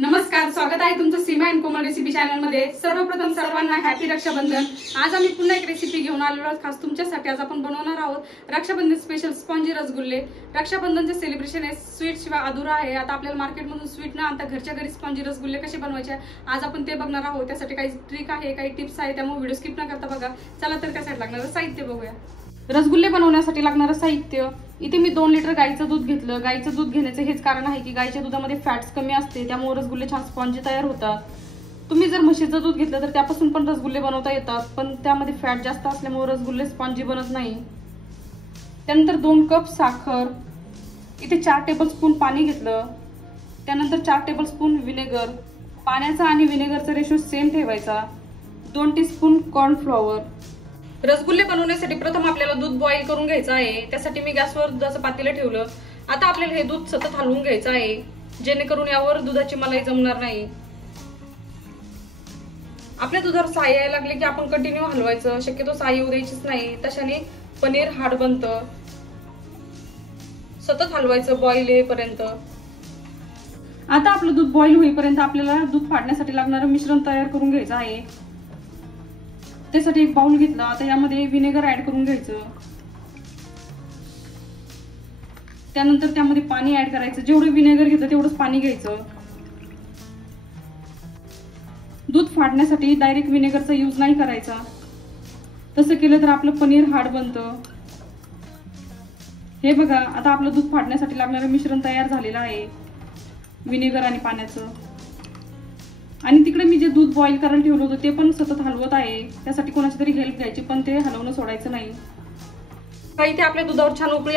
नमस्कार, स्वागत आहे तुमचं सीमा अँड कोमल रेसिपी चॅनल मध्ये। सर्वप्रथम सर्वांना हॅपी रक्षाबंधन। आज आम्ही पुन्हा एक रेसिपी घेऊन आलो आहोत खास तुमच्यासाठी। आज आपण बनवणार आहोत रक्षाबंधन स्पेशल स्पॉन्जी रसगुल्ले। रक्षाबंधनचे सेलिब्रेशन आहे, स्वीट शिवाय अधुरा आहे। आता आपल्याला मार्केटमधून स्वीट न आणता घरच्या घरी स्पॉन्जी रसगुल्ले कसे बनवायचे आज आपण ते बघणार आहोत। त्यासाठी काही ट्रिक आहे, काही टिप्स आहे, त्यामुळे व्हिडिओ स्किप न करता बघा। चला तर त्यासाठी लागणारं साहित्य बघूया। रसगुल्ले बनवण्यासाठी लागणारं साहित्य इथे मी 2 लिटर गाईचं दूध घेतलं। गाईचं दूध घेण्याचे हेच कारण आहे की गाईच्या दुधामध्ये फॅट्स कमी असते, त्यामुळे रसगुल्ले छान स्पॉन्जी तयार होतात। तुम्ही जर म्हशीचं दूध घेतलं तर त्यापासून पण रसगुल्ले बनवता येतात, पण त्यामध्ये फॅट जास्त असल्यामुळे रसगुल्ले स्पॉन्जी बनत नाही। त्यानंतर 2 कप साखर, इथे 4 टेबलस्पून पाणी घेतलं। त्यानंतर 4 टेबलस्पून विनेगर। पाण्याचा आणि विनेगरचा रेशो सेम ठेवायचा। 2 टीस्पून कॉर्नफ्लॉवर। रसगुल्ले बनवण्यासाठी प्रथम आपल्याला दूध बॉईल करून घ्यायचं आहे। त्यासाठी मी गॅसवर दुधाचं पातेलं ठेवलं। आता आपल्याला हे दूध सतत हलवून घ्यायचं आहे, जेणेकरून यावर दुधाची मलाई जमणार नाही। आपल्या दुधावर साई यायला लागले की आपण कंटिन्यू हलवायचं, शक्यतो साई येऊ द्यायचीच नाही, तशाने पनीर हार्ड बनतं। सतत हलवायचं बॉईल येईपर्यंत। आता आपलं दूध बॉईल होईपर्यंत आपल्याला दूध फाटण्यासाठी लागणारं मिश्रण तयार करून घ्यायचं आहे। त्यासाठी एक बाउल घेतला। आता यामध्ये विनेगर ऍड करून घ्यायचं। त्यानंतर त्यामध्ये पाणी ऍड करायचं। जेवढं विनेगर घेतलं तेवढंच पाणी घ्यायचं। दूध फाटण्यासाठी डायरेक्ट विनेगरचा यूज नाही करायचा, तसं केलं तर आपलं पनीर हार्ड बनतं। हे बघा, आता आपलं दूध फाटण्यासाठी लागणारं मिश्रण तयार झालेलं आहे, विनेगर आणि पाण्याचं। आणि तिकडे मी जे दूध बॉईल करायला ठेवलं होतं ते पण सतत हलवत आहे। त्यासाठी कोणाची तरी हेल्प घ्यायची, पण ते हलवणं सोडायचं नाही। इथे आपल्या दुधावर छान उकळी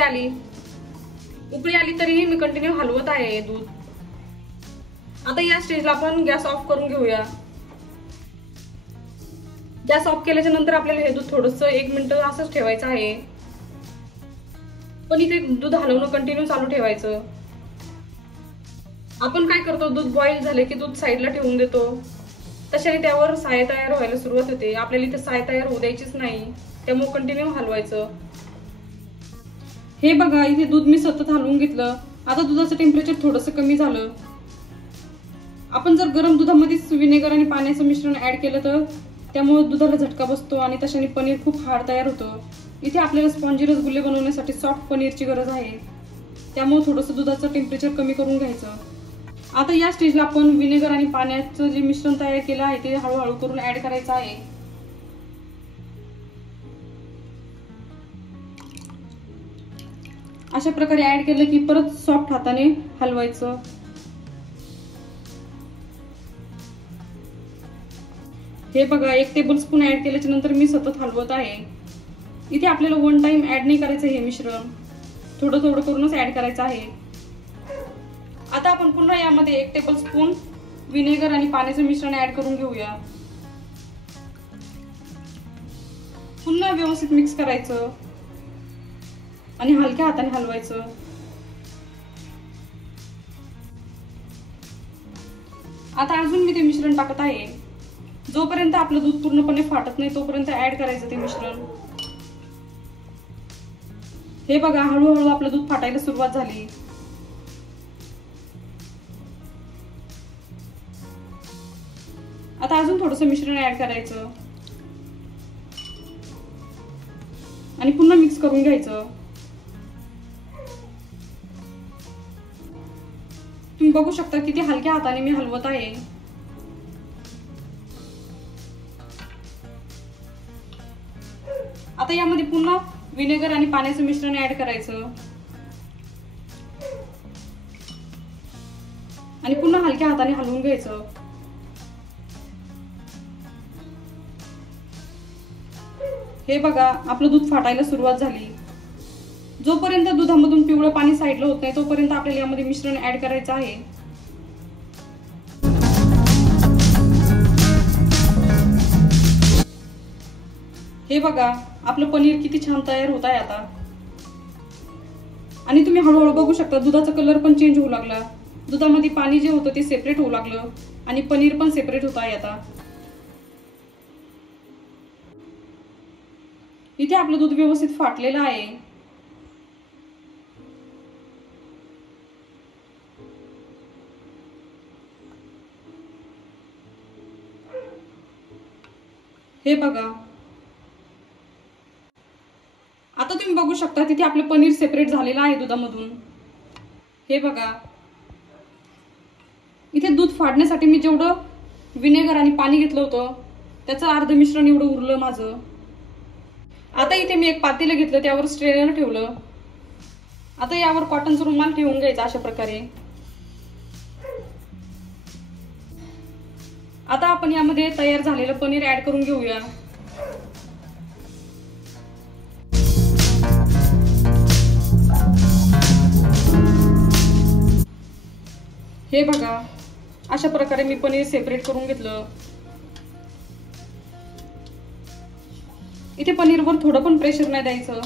आली तरीही मी कंटिन्यू हलवत आहे दूध। आता या स्टेजला आपण गॅस ऑफ करून घेऊया। गॅस ऑफ केल्याच्या नंतर आपल्याला हे दूध थोडंसं 1 मिनिट असंच ठेवायचं आहे, पण इथे दूध हलवणं कंटिन्यू चालू ठेवायचं। आपण काय करतो, दूध बॉईल झाले की दूध साईडला ठेवून देतो, तशाने त्यावर साय तयार व्हायला सुरुवात होते। आपल्याला इथे साय तयार होऊ द्यायचीच नाही, त्यामुळे कंटिन्यू हलवायचं। हे बघा, इथे दूध मी सतत हलवून घेतलं। आता दुधाचं टेम्परेचर थोडंसं कमी झालं। आपण जर गरम दुधामध्येच विनेगर आणि पाण्याचं मिश्रण ऍड केलं तर त्यामुळे दुधाला झटका बसतो आणि तशाने पनीर खूप हार्ड तयार होतं। इथे आपल्याला स्पॉन्जी रसगुल्ले बनवण्यासाठी सॉफ्ट पनीरची गरज आहे, त्यामुळे थोडंसं दुधाचं टेम्परेचर कमी करून घ्यायचं। आता या स्टेजला आपण विनेगर आणि पाण्याचं जे मिश्रण तयार केलं आहे ते हळूहळू करून ऍड करायचं आहे। अशा प्रकारे ऍड केलं की परत सॉफ्ट हाताने हलवायचं। हे बघा, 1 टेबलस्पून ऍड केल्याच्या नंतर मी सतत हलवत आहे। इथे आपल्याला 1 टाइम ऍड नाही करायचं, हे मिश्रण थोडं थोडं करूनच ऍड करायचं आहे। आता आपण पुन्हा यामध्ये 1 टेबलस्पून विनेगर आणि पाण्याचं मिश्रण ऍड करून घेऊया। पुन्हा व्यवस्थित मिक्स करायचं आणि हलक्या हाताने हलवायचं। आता अजून मी ते मिश्रण टाकत आहे। जोपर्यंत आपलं दूध पूर्णपणे फाटत नाही तोपर्यंत ऍड करायचं ते मिश्रण। हे बघा, हळूहळू आपलं दूध फाटायला सुरुवात झाली। आता अजून थोडंसं मिश्रण ऍड करायचं आणि पुन्हा मिक्स करून घ्यायचं। तुम्ही बघू शकता किती हलक्या हाताने मी हलवत आहे। आता यामध्ये पुन्हा विनेगर आणि पाण्याचं मिश्रण ऍड करायचं आणि पुन्हा हलक्या हाताने हलवून घ्यायचं। हे बघा, आपलं दूध फाटायला सुरुवात झाली। जोपर्यंत दुधामधून पिवळं पाणी साईडला होत नाही तोपर्यंत आपल्याला यामध्ये मिश्रण ऍड करायचं आहे। हे बघा, आपलं पनीर किती छान तयार होत आहे आता। आणि तुम्ही हळूहळू बघू शकता दुधाचा कलर पण चेंज होऊ लागला। दुधामध्ये पाणी जे होतं ते सेपरेट होऊ लागलं आणि पनीर पण सेपरेट होत आहे आता। इथे आपलं दूध व्यवस्थित फाटलेलं आहे। हे बघा, आता तुम्ही बघू शकता तिथे आपलं पनीर सेपरेट झालेलं आहे दुधामधून. हे बघा, इथे दूध फाडण्यासाठी मी जेवढं विनेगर आणि पाणी घेतलं होतं त्याचं अर्ध मिश्रण एवढं उरलं माझं. आता इथे मी एक पातेलं घेतलं, त्यावर स्ट्रेनर ठेवलं. आता यावर कॉटनचा रुमाल ठेवून घ्यायचा अशा प्रकारे. आता आपण यामध्ये तयार झालेलं पनीर ऍड करून घेऊया. हे बघा, अशा प्रकारे मी पनीर सेपरेट करून घेतलं. इथे पनीरवर थोडं पण प्रेशर नाही द्यायचं,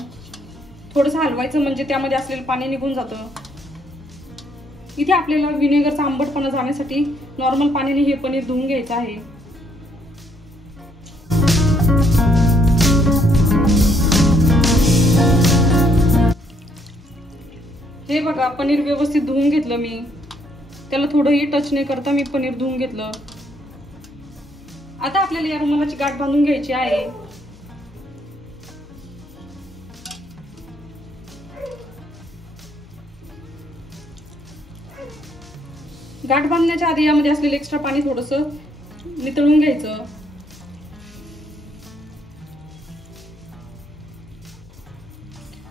थोडंसं हलवायचं म्हणजे त्यामध्ये असलेलं पाणी निघून जातं. इथे आपल्याला विनेगरचा आंबटपणा जाण्यासाठी नॉर्मल पाण्याने हे पनीर धुवून घ्यायचं आहे. हे बघा, पनीर व्यवस्थित धुवून घेतलं मी. त्याला थोडंही टच नाही करता मी पनीर धुवून घेतलं. आता आपल्याला या रुमालाची गाठ बांधून घ्यायची आहे. गाठ बांधण्याच्या आधी यामध्ये असलेलं एक्स्ट्रा पाणी थोडंसं नितळून घ्यायचं.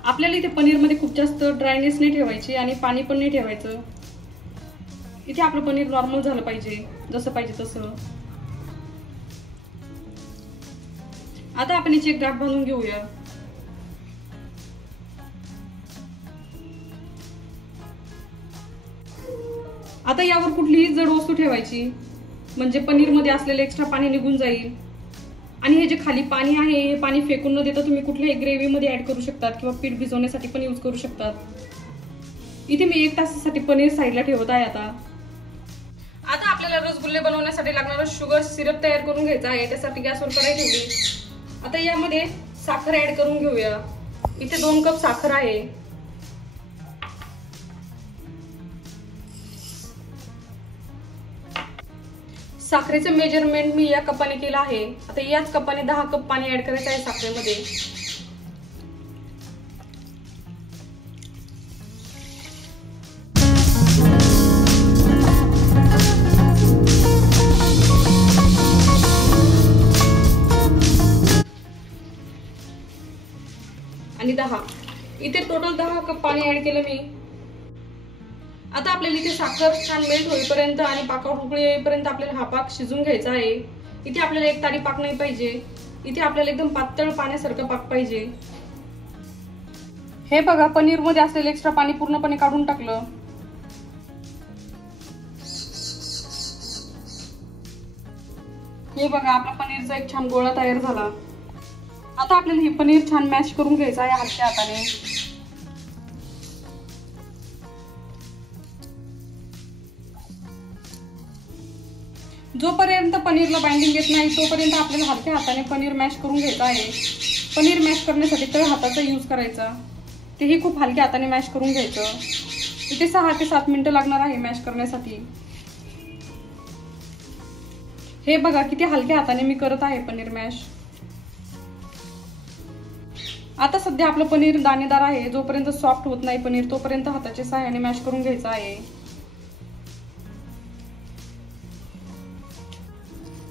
आपल्याला इथे पनीर मध्ये खूप जास्त ड्रायनेस नाही ठेवायची आणि पाणी पण नाही ठेवायचं. इथे आपलं पनीर नॉर्मल झालं पाहिजे, जसं पाहिजे तसं. आता आपण याची एक गाठ बांधून घेऊया. आता यावर कुठलीही जड वस्तू ठेवायची म्हणजे पनीर मध्ये असलेलं एक्स्ट्रा पाणी निघून जाईल. आणि हे जे खाली पाणी आहे हे पाणी फेकून न देता तुम्ही कुठल्याही ग्रेव्ही मध्ये ऍड करू शकतात किंवा पीठ भिजवण्यासाठी पण यूज करू शकतात. इथे मी 1 तासासाठी पनीर साईडला ठेवत आहे. आता आपल्याला रसगुल्ले बनवण्यासाठी लागणारं शुगर सिरप तयार करून घ्यायचं आहे. त्यासाठी गॅसवर कढई ठेवली. आता यामध्ये साखर ऍड करून घेऊया. इथे 2 कप साखर आहे. साखरेचं मेजरमेंट मी या कपाने केलं आहे. आता याच कपाने 10 कप पाणी ऍड करायचं आहे साखरेमध्ये. आणि 10, इथे टोटल 10 कप पाणी ऍड केलं मी. आता आपल्याला इथे साखर छान मेल्ट होईपर्यंत आणि पाकावर उकळी येईपर्यंत आपल्याला हा पाक शिजून घ्यायचा आहे. इथे आपल्याला एक तारी पाक नाही पाहिजे, इथे आपल्याला एकदम पातळ पाण्यासारखं पाक पाहिजे. हे बघा, पनीर मध्ये असलेलं एक्स्ट्रा पाणी पूर्णपणे काढून टाकलं. हे बघा, आपला पनीरचा एक छान गोळा तयार झाला. आता आपल्याला हे पनीर छान मॅश करून घ्यायचं आहे हलक्या हाताने. जोपर्यंत पनीरला बाइंडिंग येत नाही तोपर्यंत आपल्याला हलक्या हाताने पनीर मॅश करून घ्यायचं आहे. पनीर मॅश करण्यासाठी तळ हाताचा यूज करायचा, तेही खूप हलक्या हाताने मॅश करून घ्यायचं. इथे 6 ते 7 मिनिटं लागणार आहे मॅश करण्यासाठी. हे बघा, किती हलक्या हाताने मी करत आहे पनीर मॅश. आता सध्या आपलं पनीर दाणेदार आहे. जोपर्यंत सॉफ्ट होत नाही पनीर तोपर्यंत हाताच्या सहाय्याने मॅश करून घ्यायचं आहे.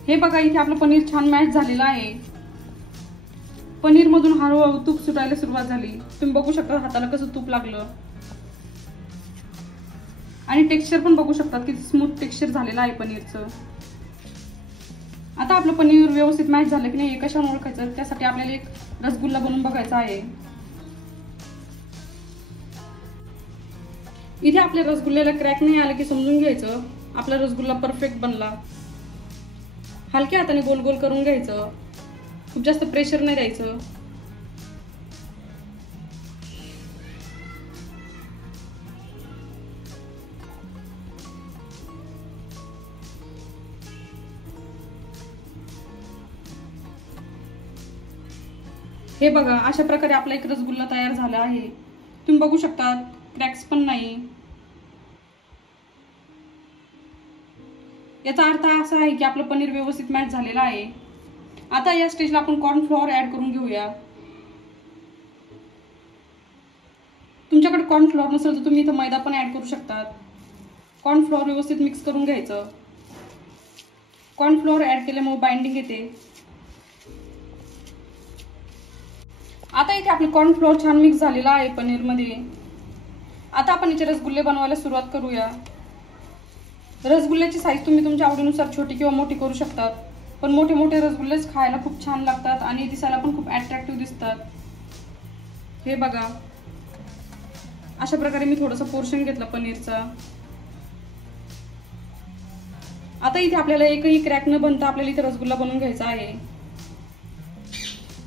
हे बघा, इथे आपलं पनीर छान मॅश झालेलं आहे. पनीर मधून हळूहळू तूप सुटायला सुरुवात झाली. तुम्ही बघू शकता हाताला कसं तूप लागलं. आणि टेक्स्चर पण बघू शकता किती स्मूथ टेक्स्चर झालेलं आहे पनीरचं. आता आपलं पनीर व्यवस्थित मॅश झालं की नाही कशाने ओळखायचं, त्यासाठी आपल्याला एक रसगुल्ला बनवून बघायचा आहे. इथे आपल्या रसगुल्ल्याला क्रॅक नाही आलं की समजून घ्यायचं आपला रसगुल्ला परफेक्ट बनला. हलक्या हाताने गोल गोल करून घ्यायचं, खूप जास्त प्रेशर नाही द्यायचं. हे बघा, अशा प्रकारे आपला एक रसगुल्ला तयार झाला आहे. तुम्ही बघू शकता क्रॅक्स पण नाही. याचा अर्थ असा आहे की आपलं पनीर व्यवस्थित मॅच झालेला आहे. आता या स्टेजला आपण कॉर्नफ्लॉवर ऍड करून घेऊया. तुमच्याकडे कॉर्नफ्लॉवर नसेल तर तुम्ही इथं मैदा पण ऍड करू शकतात. कॉर्नफ्लॉवर व्यवस्थित मिक्स करून घ्यायचं. कॉर्नफ्लॉवर ऍड केल्यामुळे बाइंडिंग येते. आता इथे आपले कॉर्नफ्लॉवर छान मिक्स झालेला आहे पनीरमध्ये. आता आपण याचे रसगुल्ले बनवायला सुरुवात करूया. रसगुल्ल्याची साईज तुम्ही तुमच्या आवडीनुसार छोटी किंवा मोठी करू शकतात. पण मोठे मोठे रसगुल्लेच खायला खूप छान लागतात आणि दिसायला पण खूप अट्रॅक्टिव्ह दिसतात. हे बघा, अशा प्रकारे मी थोडंसं पोर्शन घेतलं पनीरचा. आता इथे आपल्याला एकही क्रॅक न बनता आपल्याला इथे रसगुल्ला बनवून घ्यायचा आहे.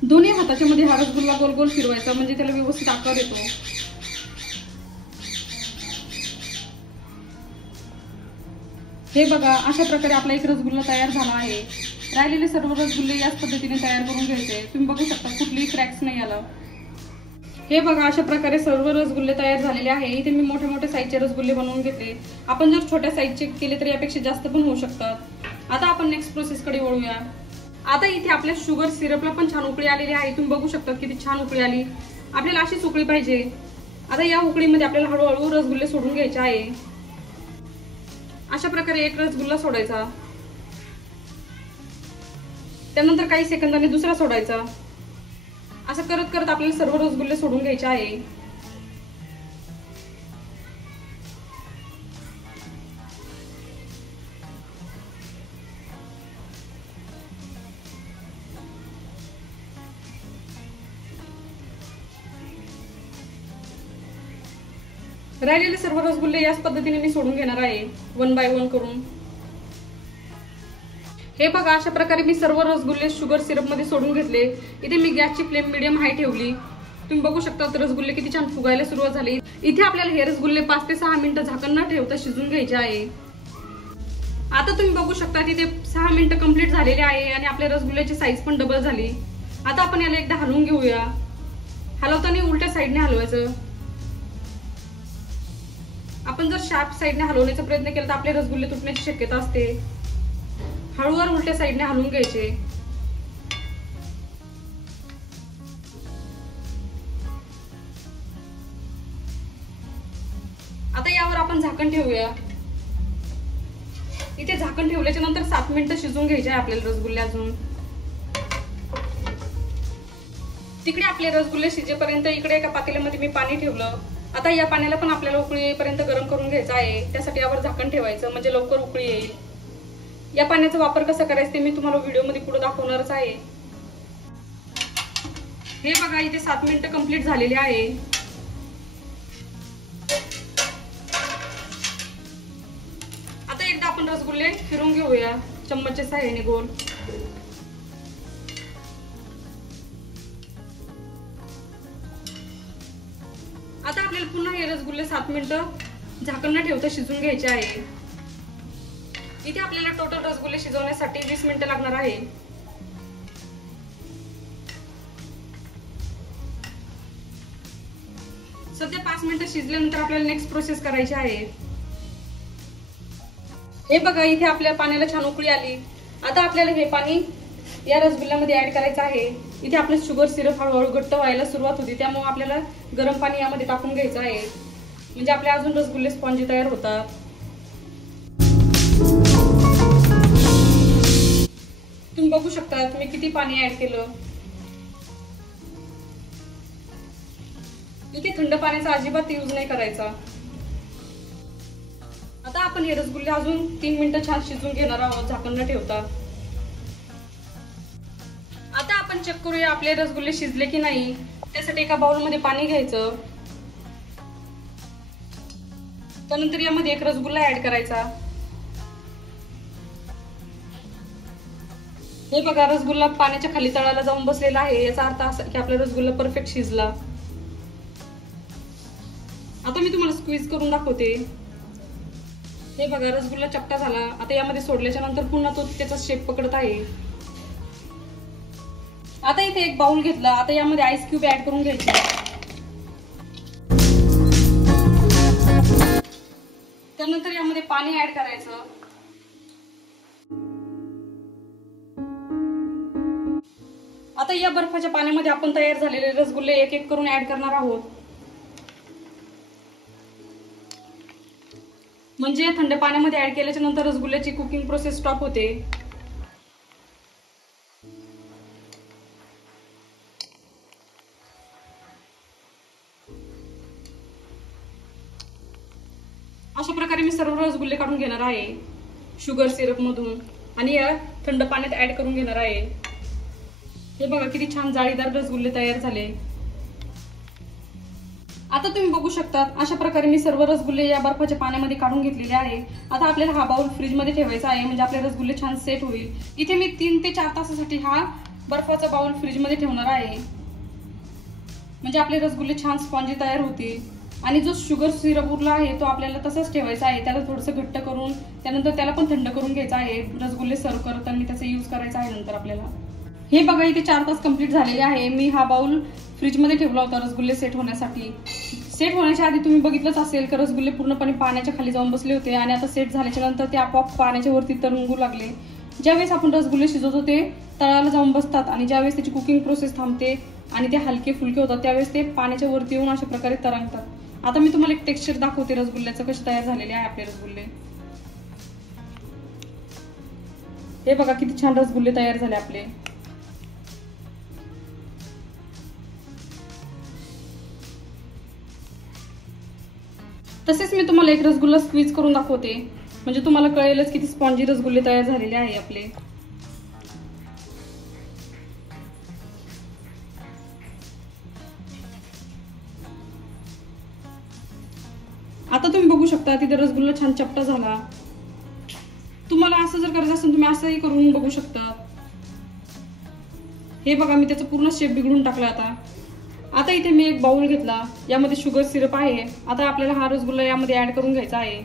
दोन्ही हाताच्या मध्ये हा रसगुल्ला गोल गोल फिरवायचा म्हणजे त्याला व्यवस्थित आकार येतो. हे बघा, अशा प्रकारे आपला एक रसगुल्ला तयार झाला आहे. राहिलेले सर्व रसगुल्ले याच पद्धतीने तयार करून घ्यायचे. तुम्ही बघू शकता कुठलीही क्रॅक्स नाही आला. हे बघा, अशा प्रकारे सर्व रसगुल्ले तयार झालेले आहे. इथे मी मोठे मोठे साईजचे रसगुल्ले बनवून घेतले. आपण जर छोट्या साईजचे केले तर यापेक्षा जास्त पण होऊ शकतात. आता आपण नेक्स्ट प्रोसेस कडे वळूया. आता इथे आपल्या शुगर सिरपला पण छान उकळी आलेली आहे. तुम्ही बघू शकता किती छान उकळी आली. आपल्याला अशीच उकळी पाहिजे. आता या उकळीमध्ये आपल्याला हळूहळू रसगुल्ले सोडून घ्यायचे आहे. अशा प्रकारे एक रसगुल्ला सोडायचा, त्यानंतर काही सेकंदांनी दुसरा सोडायचा. असं करत करत आपल्याला सर्व रसगुल्ले सोडून घ्यायचे आहे. राहिलेले सर्व रसगुल्ले याच पद्धतीने मी सोडून घेणार आहे, 1 बाय 1 करून. हे बघा, अशा प्रकारे मी सर्व रसगुल्ले शुगर सिरप मध्ये सोडून घेतले. इथे मी गॅसची फ्लेम मीडियम हाय ठेवली. तुम्ही बघू शकता रसगुल्ले किती छान फुगायला सुरुवात झाली. इथे आपल्याला हे रसगुल्ले 5 ते 6 मिनिटं झाकण न ठेवता शिजून घ्यायचे आहे. आता तुम्ही बघू शकता तिथे 6 मिनिटं कंप्लीट झालेले आहे आणि आपल्या रसगुल्ल्याची साईज पण डबल झाली. आता आपण याला एकदा हलवून घेऊया. हलवताना उलट्या साईडने हलवायचं. आपण जर शार्प साईडने हलवण्याचा प्रयत्न केला तर आपले रसगुल्ले तुटण्याची शक्यता असते. हळूवार उलट्या साईडने हलवून घ्यायचे. आता यावर आपण झाकण ठेवूया. इथे झाकण ठेवल्याच्या नंतर 7 मिनिटं शिजून घ्यायचे आहे आपल्याला रसगुल्ले. अजून तिकडे आपले रसगुल्ले शिजेपर्यंत इकडे एका पातेल्यामध्ये मी पाणी ठेवलं. आता या पाण्याला पण आपल्याला उकळी येईपर्यंत गरम करून घ्यायचं आहे. त्यासाठी यावर झाकण ठेवायचं म्हणजे लवकर उकळी येईल. या पाण्याचा वापर कसा करायचा ते मी तुम्हाला व्हिडिओ मध्ये पुढे दाखवणारच आहे. हे बघा, इथे 7 मिनिटं कंप्लीट झालेली आहे. आता एकदा आपण रसगुल्ले फिरून घेऊया चम्मचच्या सहाय्याने गोल. आता आपल्याला पुन्हा हे रसगुल्ले 7 मिनिटं झाकण न ठेवता शिजून घ्यायचे आहे. इथे आपल्याला टोटल रसगुल्ले शिजवण्यासाठी 20 मिनिटं लागणार आहे. सध्या 5 मिनिटं शिजल्यानंतर आपल्याला नेक्स्ट प्रोसेस करायची आहे. हे बघा, इथे आपल्या पाण्याला छान उकळी आली. आता आपल्याला हे पाणी या रसगुल्ल्यामध्ये ऍड करायचं आहे. इथे आपलं शुगर सिरप हळूहळू घट्ट व्हायला सुरुवात होती, त्यामुळे आपल्याला गरम पाणी यामध्ये टाकून घ्यायचं आहे म्हणजे आपले अजून रसगुल्ले स्पॉन्जी तयार होतात. तुम्ही बघू शकता तुम्ही किती पाणी ऍड केलं. इथे थंड पाण्याचा अजिबात यूज नाही करायचा. आता आपण हे रसगुल्ले अजून 3 मिनिटं छान शिजून घेणार आहोत झाकण न ठेवता. आता आपण चेक करूया आपले रसगुल्ले शिजले की नाही. त्यासाठी एका बाउल मध्ये पाणी घ्यायचं. त्यानंतर यामध्ये एक रसगुल्ला ऍड करायचा. हे बघा, रसगुल्ला पाण्याच्या खाली तळाला जाऊन बसलेला आहे. याचा अर्थ असा की आपला रसगुल्ला परफेक्ट शिजला. आता मी तुम्हाला स्क्वीज करून दाखवते. हे बघा, रसगुल्ला चपटा झाला. आता यामध्ये सोडल्याच्या नंतर पुन्हा तो त्याचा शेप पकडत आहे. आता इथे एक बाउल घेतला. आता यामध्ये आईस क्यूब ऍड करून घ्यायचे. त्यानंतर यामध्ये पाणी ऍड करायचं. आता या बर्फाच्या पाण्यामध्ये आपण तयार झालेले रसगुल्ले एक एक करून ऍड करणार आहोत. म्हणजे थंड पाण्यामध्ये ऍड केल्याच्या नंतर रसगुल्ल्याची कुकिंग प्रोसेस स्टॉप होते. अशा प्रकारे मी सर्व रसगुल्ले काढून घेणार आहे शुगर सिरप मधून आणि या थंड पाण्यात ऍड करून घेणार आहे. हे बघा किती छान जाळीदार रसगुल्ले तयार झाले. आता तुम्ही बघू शकता अशा प्रकारे मी सर्व रसगुल्ले या बर्फाच्या पाण्यामध्ये काढून घेतलेले आहे. आता आपल्याला हा बाउल फ्रीज मध्ये ठेवायचा आहे म्हणजे आपले रसगुल्ले छान सेट होईल. इथे मी 3 ते 4 तासासाठी हा बर्फाचा बाउल फ्रीज मध्ये ठेवणार आहे म्हणजे आपले रसगुल्ले छान स्पॉन्जी तयार होतील. आणि जो शुगर सिरप उरला आहे तो आपल्याला तसाच ठेवायचा आहे. त्याला थोडंसं घट्ट करून त्यानंतर त्याला पण थंड करून घ्यायचं आहे. रसगुल्ले सर्व करताना त्याचा यूज करायचा आहे नंतर आपल्याला. हे बघा इथे 4 तास कंप्लीट झालेले आहे. मी हा बाउल फ्रीज मध्ये ठेवला होता रसगुल्ले सेट होण्यासाठी. सेट होण्याच्या आधी तुम्ही बघितलंच असेल की रसगुल्ले पूर्णपणे पाण्याच्या खाली जाऊन बसले होते आणि आता सेट झाल्याच्या नंतर ते आपोआप पाण्याच्या वरती तरंगू लागले. ज्यावेळेस आपण रसगुल्ले शिजवतो ते तळाला जाऊन बसतात आणि ज्यावेळेस त्याची कुकिंग प्रोसेस थांबते आणि ते हलके फुलके होतात त्यावेळेस ते पाण्याच्या वरती येऊन अशा प्रकारे तरंगतात. आता मी तुम्हाला एक टेक्स्चर दाखवते रसगुल्ल्याचं कसे तयार झालेले आहे आपले रसगुल्ले. हे बघा किती छान रसगुल्ले तयार झाले आपले. तसेच मी तुम्हाला एक रसगुल्ला स्क्वीज करून दाखवते म्हणजे तुम्हाला कळेलच किती स्पॉन्जी रसगुल्ले तयार झालेले आहे आपले. आता तुम्ही बघू शकता तिथे रसगुल्ला छान चपटा झाला. तुम्हाला असं जर करायचं असेल तुम्ही असंही करून बघू शकता. हे बघा मी त्याचा पूर्ण शेप बिघडून टाकला. आता इथे मी एक बाउल घेतला यामध्ये शुगर सिरप आहे. आता आपल्याला हा रसगुल्ला यामध्ये ऍड करून घ्यायचा आहे.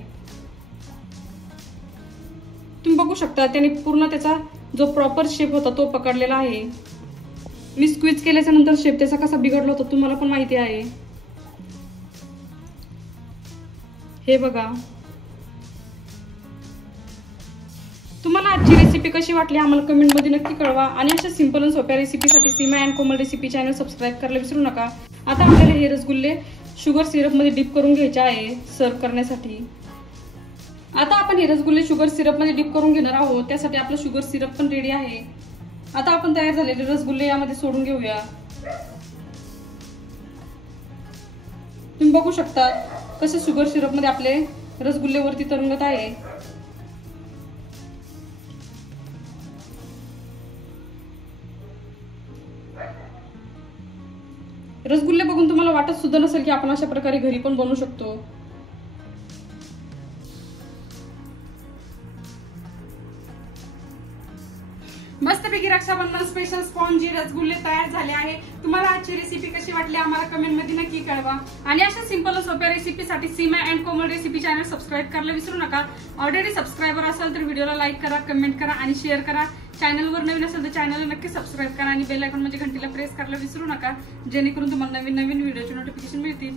तुम्ही बघू शकता त्याने पूर्ण त्याचा जो प्रॉपर शेप होता तो पकडलेला आहे. मी स्क्वीज केल्याच्या नंतर शेप त्याचा कसा बिघडला होता तुम्हाला पण माहिती आहे. हे बघा. तुम्हाला आजची रेसिपी कशी वाटली आम्हाला कमेंट मध्ये नक्की कळवा आणि अशा सिंपल आणि सोप्या रेसिपीसाठी Seema and Komal recipe channel subscribe करायला विसरू नका. आता आपल्याला हे रसगुल्ले शुगर सिरप मध्ये डिप करून घ्यायचे आहे सर्व करण्यासाठी. आता आपण हे रसगुल्ले शुगर सिरप मध्ये डिप करून घेणार आहोत. त्यासाठी आपलं शुगर सिरप पण रेडी आहे. आता आपण तयार झालेले रसगुल्ले यामध्ये सोडून घेऊया. तुम्ही बघू शकता कसे शुगर सिरप मध्ये आपले रसगुल्ले वरती तरंगत आहे. रसगुल्ले बघून तुम्हाला वाटत सुद्धा नसेल की आपण अशा प्रकारे घरी पण बनवू शकतो. मस्तपैकी रक्षाबंधन स्पेशल स्पॉन्जी रसगुल्ले तयार झाले आहे. तुम्हाला आजची रेसिपी कशी वाटली आम्हाला कमेंट मध्ये नक्की कळवा आणि अशा सिंपल सोप्या रेसिपीसाठी Seema and Komal recipe channel subscribe करायला विसरू नका. ऑलरेडी सबस्क्रायबर असेल तर व्हिडिओला लाईक करा, कमेंट करा आणि शेअर करा. चॅनलवर नवीन असेल तर चॅनलला नक्की सबस्क्राईब करा आणि बेल आयकॉन म्हणजे घंटीला प्रेस करायला विसरू नका जेणेकरून तुम्हाला नवीन नवीन व्हिडिओचे नोटिफिकेशन मिळतील.